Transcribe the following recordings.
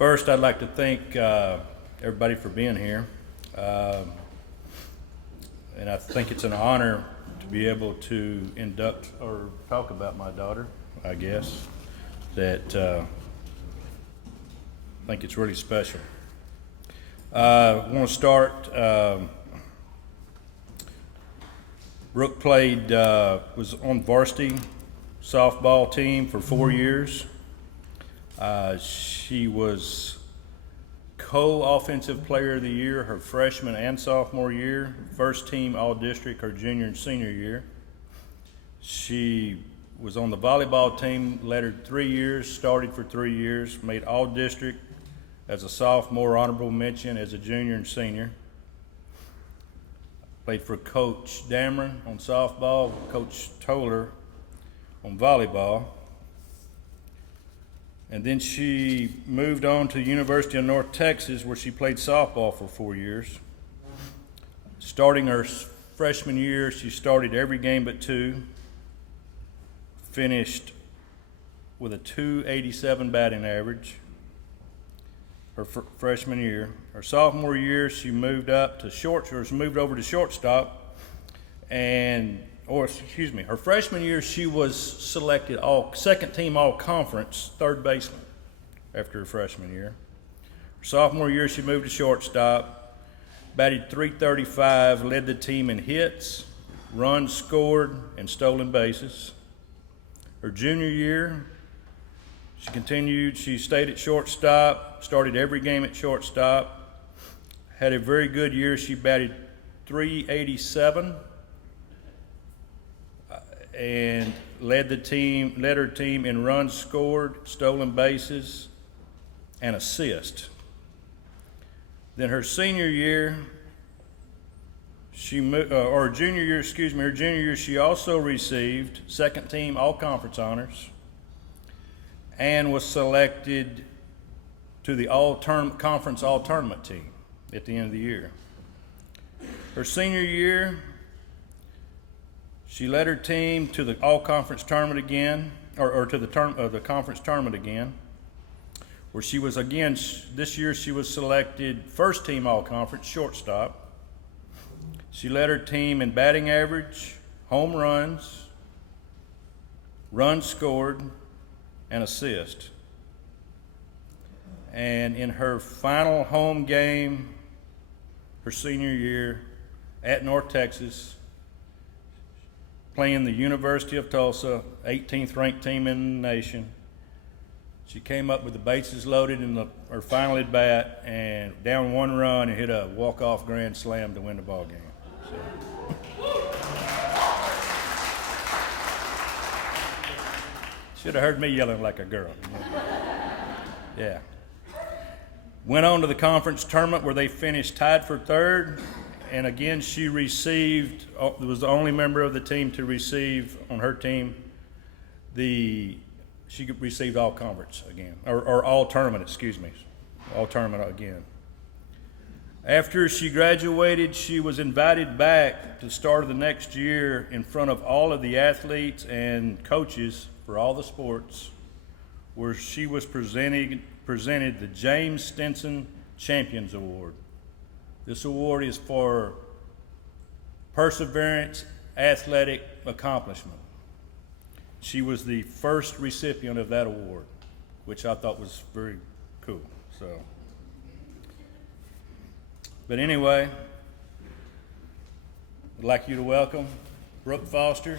First, I'd like to thank everybody for being here. And I think it's an honor to be able to induct or talk about my daughter, I guess, that I think it's really special. I want to start, Brooke was on varsity softball team for 4 years. She was co-offensive player of the year her freshman and sophomore year, first team all-district her junior and senior year. She was on the volleyball team, lettered 3 years, started for 3 years, made all-district as a sophomore, honorable mention as a junior and senior. Played for Coach Dameron on softball, Coach Toller on volleyball. And then she moved on to the University of North Texas, where she played softball for 4 years. Starting her freshman year, she started every game but two. Finished with a .287 batting average her freshman year. Her sophomore year, she moved over to shortstop, her freshman year, she was selected second team all conference third baseman after her freshman year. Her sophomore year, she moved to shortstop, batted .335, led the team in hits, runs scored, and stolen bases. Her junior year, she stayed at shortstop, started every game at shortstop, had a very good year. She batted .387 and led her team in runs scored, stolen bases, and assists. Then her junior year, she also received second team all conference honors and was selected to the conference all tournament team at the end of the year. Her senior year, she led her team to the all-conference tournament again, to the conference tournament again, where she was again, this year she was selected first team all-conference shortstop. She led her team in batting average, home runs, runs scored, and assist. And in her final home game, her senior year at North Texas, playing the University of Tulsa, 18th ranked team in the nation. She came up with the bases loaded in her final at bat and down 1 run and hit a walk-off grand slam to win the ball game. Should have heard me yelling like a girl. Yeah. Went on to the conference tournament where they finished tied for third. And again, she was the only member of the team to receive on her team she received all conference again, or all tournament, all tournament again. After she graduated, she was invited back to the start of the next year in front of all of the athletes and coaches for all the sports, where she was presented the James Stinson Champions Award. This award is for perseverance, athletic accomplishment. She was the first recipient of that award, which I thought was very cool. But anyway, I'd like you to welcome Brooke Foster,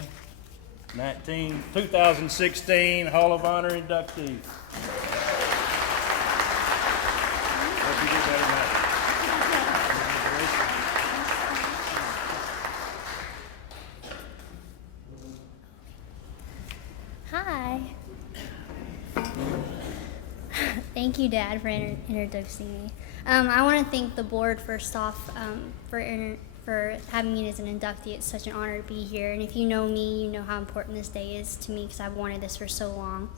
2016 Hall of Honor inductee. Hope you do better than that. Hi. Thank you, Dad, for introducing me. I want to thank the board first off for having me as an inductee. It's such an honor to be here. And if you know me, you know how important this day is to me because I've wanted this for so long.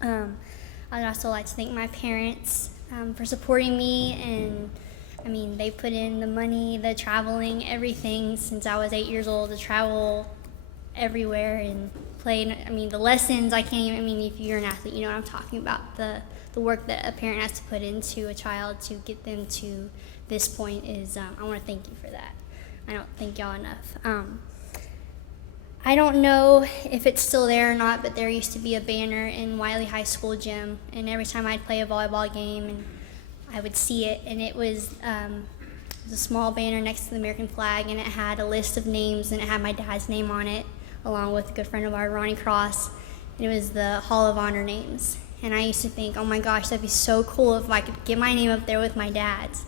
I'd also like to thank my parents for supporting me. And they put in the money, the traveling, everything since I was 8 years old to travel everywhere. And played. I mean, the lessons, I can't even, I mean, if you're an athlete, you know what I'm talking about. The work that a parent has to put into a child to get them to this point is, I want to thank you for that. I don't thank y'all enough. I don't know if it's still there or not, but there used to be a banner in Wylie High School gym, and every time I'd play a volleyball game, and I would see it, and it was a small banner next to the American flag, and it had a list of names, and it had my dad's name on it, along with a good friend of ours, Ronnie Cross, and it was the Hall of Honor names. And I used to think, oh my gosh, that'd be so cool if I could get my name up there with my dad's.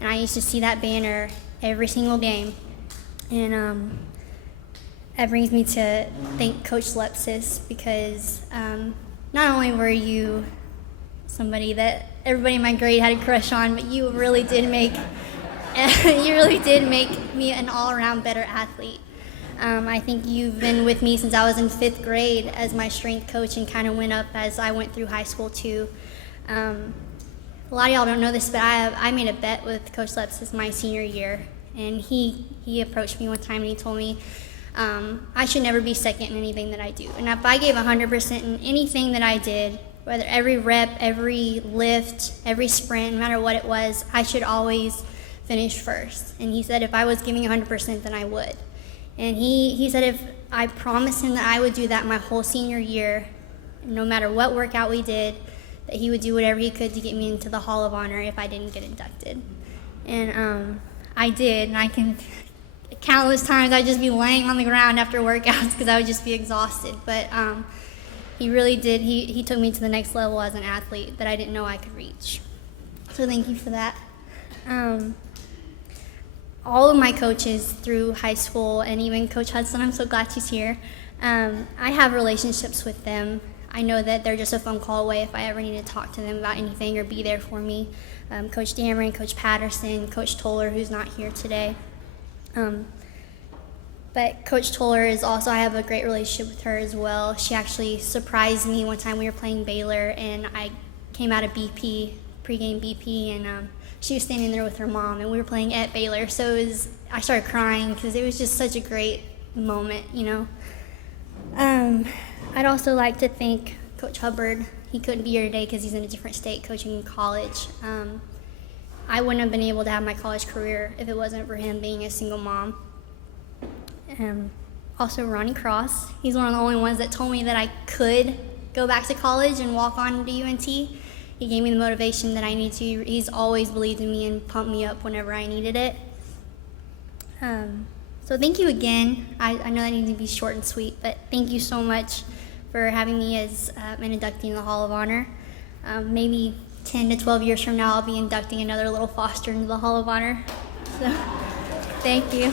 And I used to see that banner every single game, and that brings me to thank Coach Lepsis, because not only were you somebody that everybody in my grade had a crush on, but you really did make me an all-around better athlete. I think you've been with me since I was in 5th grade as my strength coach, and kind of went up as I went through high school too. A lot of y'all don't know this, but I made a bet with Coach Lepsis my senior year, and he approached me one time and he told me I should never be second in anything that I do. And if I gave 100% in anything that I did, whether every rep, every lift, every sprint, no matter what it was, I should always finish first. And he said if I was giving 100%, then I would. And he said if I promised him that I would do that my whole senior year, no matter what workout we did, that he would do whatever he could to get me into the Hall of Honor if I didn't get inducted. And I did, and I can countless times I'd just be laying on the ground after workouts because I would just be exhausted. But he really did. He took me to the next level as an athlete that I didn't know I could reach. So thank you for that. All of my coaches through high school, and even Coach Hudson, I'm so glad she's here. I have relationships with them. I know that they're just a phone call away if I ever need to talk to them about anything or be there for me. Coach Dameron, Coach Patterson, Coach Toller, who's not here today. But Coach Toller is also, I have a great relationship with her as well. She actually surprised me one time we were playing Baylor, and I came out of BP, pregame BP, and she was standing there with her mom, and we were playing at Baylor. So I started crying because it was just such a great moment, you know. I'd also like to thank Coach Hubbard. He couldn't be here today because he's in a different state coaching in college. I wouldn't have been able to have my college career if it wasn't for him being a single mom. Also Ronnie Cross. He's one of the only ones that told me that I could go back to college and walk on to UNT. He gave me the motivation that I need to. He's always believed in me and pumped me up whenever I needed it. So thank you again. I know that needs to be short and sweet, but thank you so much for having me as an inductee in the Hall of Honor. Maybe 10 to 12 years from now, I'll be inducting another little Foster into the Hall of Honor. So thank you.